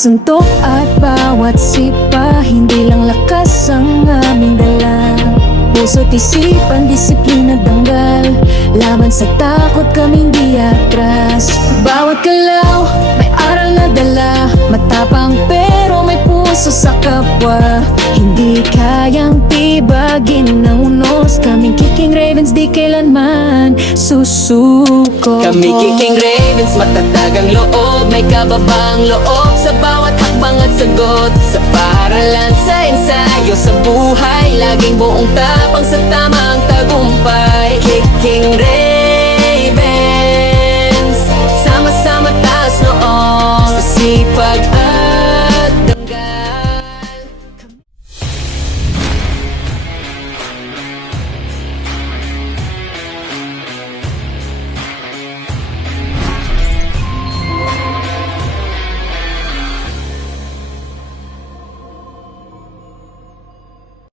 suntok at bawat sipa, hindi lang lakas ang aming dala. Puso't isipan, disiplina danggal, laban sa takot kaming di atras. Bawat galaw, may aral na dala, matapang pero may puso sa kapwa. Hindi kayang tibagin ng unos, kaming Kicking Ravens di kailanman susuko. Kami Kicking Ravens, matatag ang loob, may kababang loob sa bawat hakbang at sagot. Sa paaralan, sa ensayo, sa buhay, laging buong tapang sa tamang tagumpay. Kicking